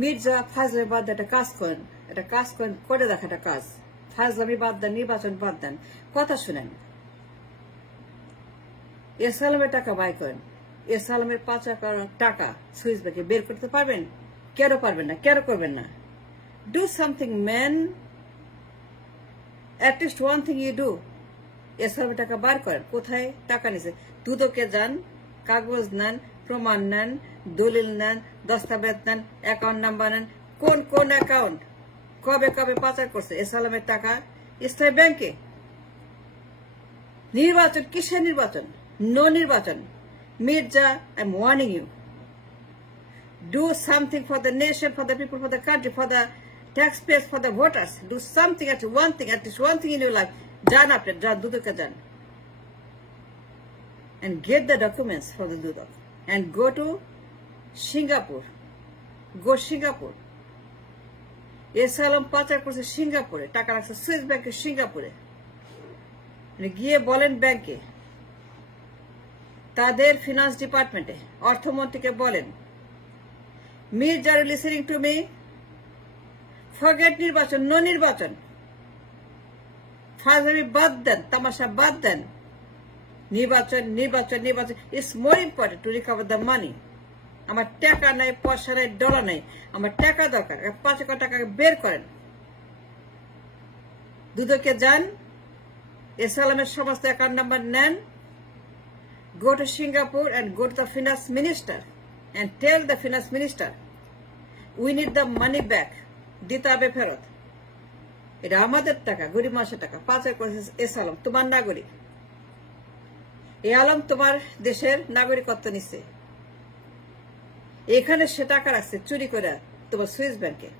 মির্জা ফাজলে বাদ একটা কাজ করেন, করে দেখা একটা কাজ। ফাজলামি বাদ দেন, নির্বাচন বাদ দেন, কথা শুনেন। এসালামের টাকা ব্যয় করেন। এসালামের 5 টাকা সুইস ব্যাংকে বের করতে পারবেন? কেন পারবেন না? কেন করবেন না? Do something man, at least one thing you do. এসালামের টাকা বার করেন। কোথায় টাকা নিছে? দুদকে যান, কাগজ নেন, প্রমাণ নেন, দলিল নেন, দস্তাবেজ নেন, অ্যাকাউন্ট নাম্বার নেন। কোন কোন অ্যাকাউন্ট কবে কবে পাচার করছে এসালামের টাকা স্থায়ী ব্যাংকে? নির্বাচন কিসের নির্বাচন? নো নির্বাচন। Mirza, I am warning you, do something for the nation, for the people, for the country, for the taxpayers, for the voters. Do something, at least one thing in your life. Jan after Jan Dudok Jan. And get the documents for the Dudok. And go to Singapore. Go Singapore. Esalam পাচার করছে সিঙ্গাপুরে, টাকা রাখছে Swiss ব্যাংকে সিঙ্গাপুরে। গিয়ে বলেন ব্যাংকে, তাদের ফিনান্স ডিপার্টমেন্টে, অর্থমন্ত্রীকে বলেন, মির্জা, আর লিসেনিং টু মি, ফরগেট নির্বাচন, নো নির্বাচন। ফাজলামি বাদ দেন, তামাশা বাদ দেন। নির্বাচন নির্বাচন নির্বাচন it's more important to recover the money. আমার টাকা নাই, পয়সা নাই, ডলার নাই, আমার টাকা দরকার। 5 টাকা বের করেন। দুদকে যান, এসালামের সমস্ত অ্যাকাউন্ট নাম্বার নেন, go to Singapore and go to the finance minister and tell the finance minister we need the money back. দিতে হবে ফেরত। এটা আমাদের টাকা, গরিব মানুষের টাকা। পাচার করেছে এসালাম, তোমার নাগরিক। এ আলম তোমার দেশের নাগরিকত্ব নিচ্ছে, এখানে সে টাকা রাখছে চুরি করে তোমার সুইস ব্যাংকে।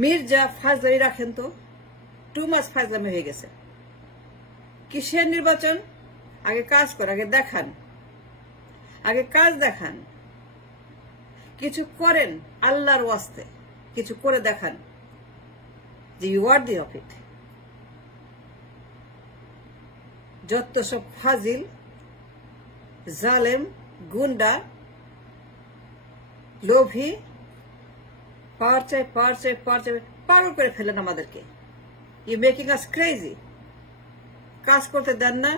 মির্জা, ফাজলামি রাখেন তো, 2 মাস ফাজলামি হয়ে গেছে। কিসের নির্বাচন? আগে কাজ করে, আগে দেখান, আগে কাজ দেখান, কিছু করেন আল্লাহর ওয়াস্তে, কিছু করে দেখান যে you R the of it. যত সব ফাজিল, জালেম, গুন্ডা, লোভী, পাওয়ার চাই, পাগল করে ফেলেন আমাদেরকে। You making us crazy. কাজ করতে দেন না,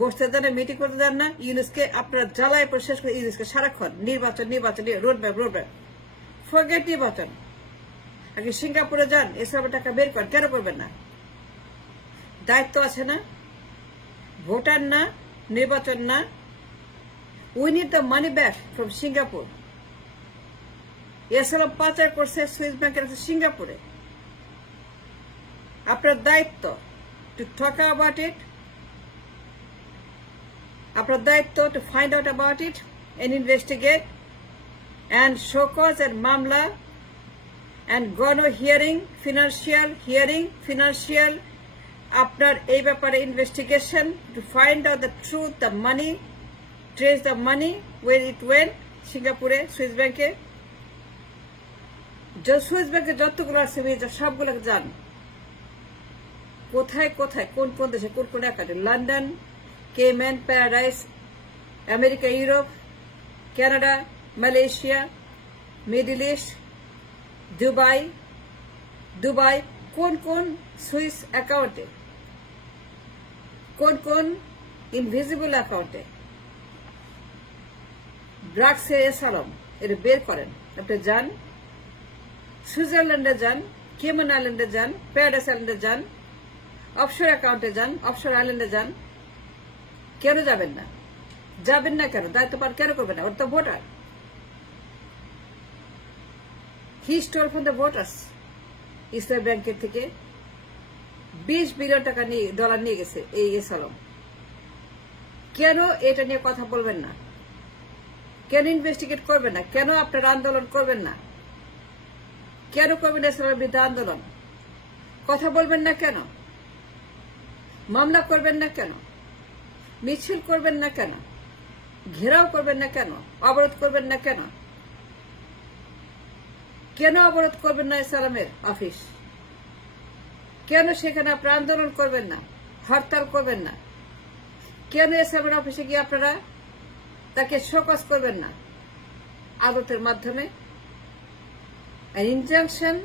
বসতে দেন না, মিটিং করতে দেন না। ইউনুসকে আপনারা জ্বালায় পরে শেষ করে ইউনুসকে সারাক্ষণ নির্বাচন নির্বাচন, রোডম্যাপ। ফরগেট নির্বাচন। আগে সিঙ্গাপুরে যান, এসব টাকা বের করেন। কেন করবেন না? দায়িত্ব আছে না? ভোটার না, নির্বাচন না। We need the money back from Singapore. এসালাম পাচার করছে সুইস ব্যাংকের সিঙ্গাপুরে। আপনার দায়িত্ব টু টক অ্যাবাউট ইট, আপনার দায়িত্ব to find out about it and investigate and show cause and mamla and gone hearing, financial আপনার এই ব্যাপারে investigation to find out the truth, the money, trace the money where it went. সিঙ্গাপুরে Swiss ব্যাংকে, Swiss ব্যাংকে যতগুলো আছে সবগুলোকে যান। কোথায় কোথায়, কোন কোন দেশে, কোন কোন একাডে, London, Cayman, Paradise, America, Europe, Canada, Malaysia, Middle East, Dubai, কোন কোন সুইস অ্যাকাউন্টে, কোন কোন ইনভিজিবল অ্যাকাউন্টে রাখছে এসালাম, এটা বের করেন। আপনি যান, সুইজারল্যান্ডে যান, কেমন আইল্যান্ডে যান, প্যারাডাইস আইল্যান্ডে যান, অফশোর অ্যাকাউন্টে যান, অফশোর আইল্যান্ডে যান। কেন যাবেন না? যাবেন না কেন? দায়িত্ব পালন কেন করবেন না? ওর তো voter. He stole from the voters. ইসলামী ব্যাংকের থেকে 20 বিলিয়ন টাকা ডলার নিয়ে গেছে এই এসালাম। কেন এটা নিয়ে কথা বলবেন না? কেন ইনভেস্টিগেট করবেন না? কেন আপনারা আন্দোলন করবেন না? কেন করবেন এসালামের বিরুদ্ধে আন্দোলন? কথা বলবেন না কেন? মামলা করবেন না কেন? মিছিল করবেন না কেন? ঘেরাও করবেন না কেন? অবরোধ করবেন না কেন? কেন অবরোধ করবেন না এসালামের অফিস? কেন সেখানে আপনারা আন্দোলন করবেন না, হরতাল করবেন না? কেন এসালামের অফিসে গিয়ে আপনারা তাকে শোকজ করবেন না? আদালতের মাধ্যমে ইনজাংশন,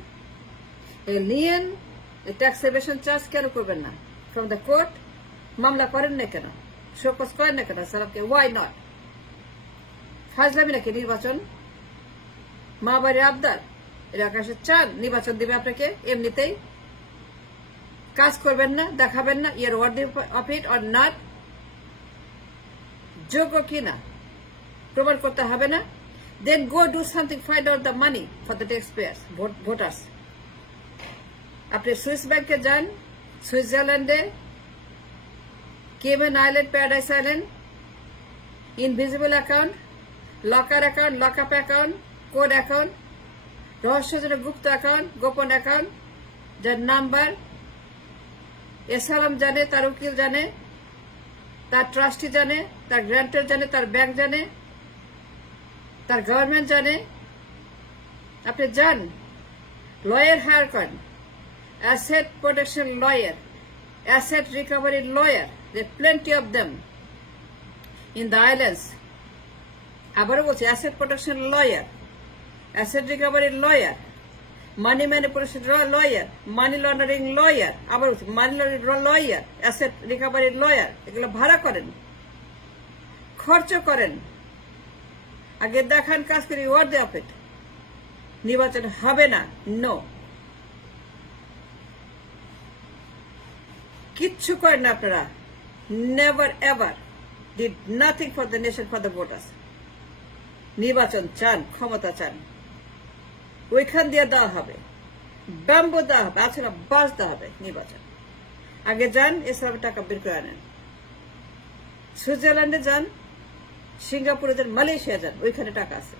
লিয়েন, ট্যাক্স এভেশন চার্জ কেন করবেন না? ফ্রম দ্য কোর্ট মামলা করেন না কেন? শোকজ করেন না কেন সালামকে? Why not? ফাজলামি নাকি নির্বাচন? মা বাড়ির আবদার? এর আকাশে চান নির্বাচন দিবে আপনাকে এমনিতেই? কাজ করবেন না, দেখাবেন না you're worthy of it or not? যোগ্য কিনা প্রমাণ করতে হবে না? Then go do something, find out the money for the taxpayers, voters. আপনি সুইস ব্যাংকে যান, সুইজারল্যান্ডে, Cayman island, paradise island, invisible account, locker account, lock-up account, code account, রহস্যজনক গুপ্ত অ্যাকাউন্ট, গোপন অ্যাকাউন্ট, যার নাম্বার এসালাম জানে, তার উকিল জানে, তার ট্রাস্টি জানে, তার গ্রান্টার জানে, তার ব্যাংক জানে, তার গভর্নমেন্ট জানে। আপনি যান, লয়ার হায়ার করেন, asset protection lawyer, asset recovery lawyer, plenty of them in the islands. আবারও বলছি, asset protection lawyer, asset recovery lawyer, money manipulation lawyer, money laundering lawyer, আবার বলছি money laundering lawyer, asset recovery lawyer, এগুলো ভাড়া করেন, খরচ করেন, আগে দেখান কাজ করি, ওয়ার্ড অফ ইট। নির্বাচন হবে না, নো, কিচ্ছু করেন না আপনারা। Never ever did nothing for the nation, for the voters. নির্বাচন চান, ক্ষমতা চান, ওইখান দিয়ে দেওয়া হবে, ব্যাম্বো দেওয়া হবে, আছে না বাস দেওয়া হবে। নির্বাচন আগে যান, এসব টাকা বের করে আনেন। সুইজারল্যান্ডে যান, সিঙ্গাপুরে যান, মালয়েশিয়া যান, ওইখানে টাকা আছে।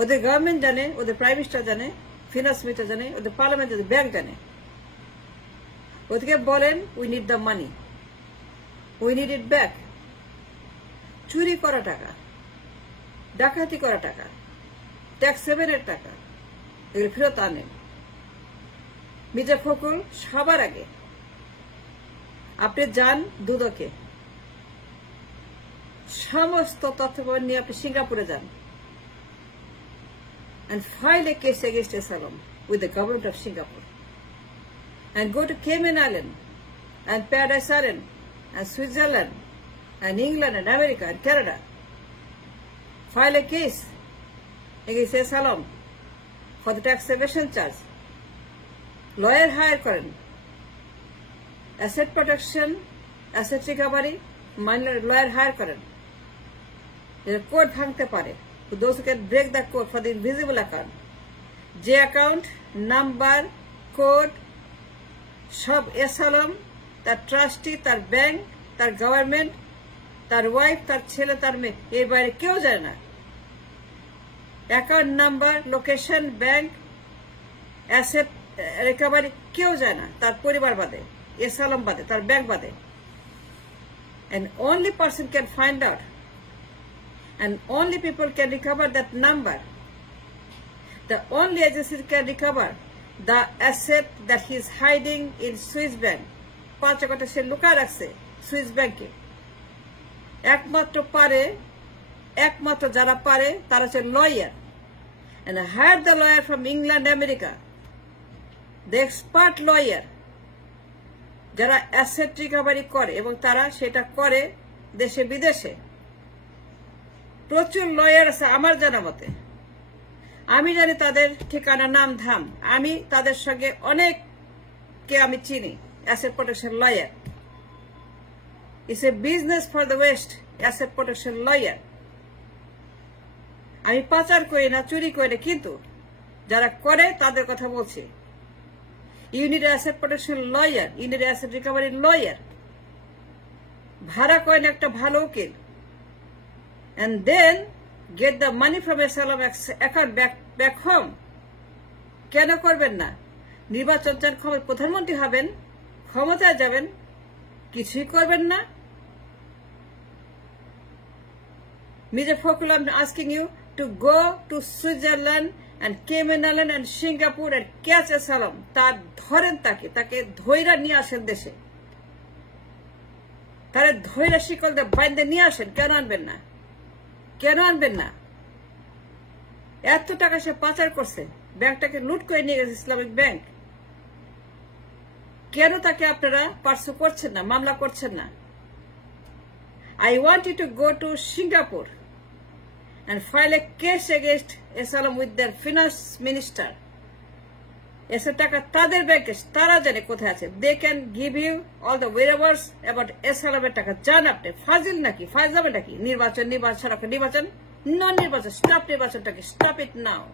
ওদের গভর্নমেন্ট জানে, ওদের প্রাইম মিনিস্টার জানে, ফিনান্স মিনিস্টার জানে, ওদের পার্লামেন্ট জানে, ব্যাংক জানে। ওদেরকে বলেন we need the money, we need it back. চুরি করা টাকা, ডাকাতি করা টাকা, ট্যাক্স সেভেনের টাকা, এগুলো ফেরত আনেন। মির্জা ফখরুল সবার আগে আপনি যান দুদকে, সমস্ত তথ্য নিয়ে আপনি সিঙ্গাপুরে যান, and file a case against Asylum with the government of Singapore, and go to Cayman Island, and Paradise Island, and Switzerland, and England, and America, and Canada. File a case against Asylum for the tax evasion charge. Lawyer hire করেন, asset protection, asset recovery, lawyer hire করেন। Code ভাঙতে পারে, those who can break the code for the invisible account, যে account number code সব এসালাম, তার trustee, তার bank, তার government, তার ওয়াইফ, তার ছেলে, তার মেয়ে, এর বাইরে কেউ জানে না। Account number, location, bank, asset recovery কেউ যায় না, তার পরিবার বাদে, এসালাম বাদে, তার ব্যাংক বাদে। And only person can find out, and only people can recover that number. The only agency can recover the asset that he is hiding in Swiss bank. 5 টাকা সে লুকায় রাখছে সুইস ব্যাংকে। একমাত্র যারা পারে তারা হচ্ছে lawyer, and hire the lawyer from England, America, the expert lawyer, যারা অ্যাসেট রিকভারি করে এবং তারা সেটা করে দেশে বিদেশে। প্রচুর লয়ার আছে আমার জানা মতে, আমি জানি তাদের ঠিকানা, নাম ধাম, আমি তাদের সঙ্গে অনেককে আমি চিনি। Asset protection lawyer, it's a business for the West. Asset protection lawyer, আমি পাচার করি না, চুরি করি না, কিন্তু যারা করে তাদের কথা বলছি। You need an asset protection lawyer, you need an asset recovery lawyer. ভাড়া করেন একটা ভালো উকিল, and then get the money from asylum account back home. কেন করবেন না? নির্বাচন চান, প্রধানমন্ত্রী হবেন, ক্ষমতায় যাবেন, কিছুই করবেন না। Mirza Fakhrul, I'm asking you to go to Switzerland and Cayman Island and Singapore and catch Asylum. তার ধরেন, তাকে ধৈরা নিয়ে আসেন দেশে, তারা ধৈরা শিকল দিয়ে বাইন্দে নিয়ে আসেন। কেন আনবেন না? কেন আনবেন না? এত টাকা সে পাচার করছে, ব্যাংকটাকে লুট করে নিয়ে গেছে ইসলামিক ব্যাংক। কেন তাকে আপনারা পার্সু করছেন না, মামলা করছেন না? I want you to go to Singapore and file a case against Asylum with their finance minister. এসে টাকা তাদের ব্যাংকে, তারা জানে কোথায় আছে। They can give you all the whereabouts about Asylum-এর টাকা। জান আপনি ফাজিল নাকি, ফাইজাবে নাকি? নির্বাচন ছাড়া নির্বাচন, নন নির্বাচন, স্টপ নির্বাচনটাকে, স্টপ ইট নাও।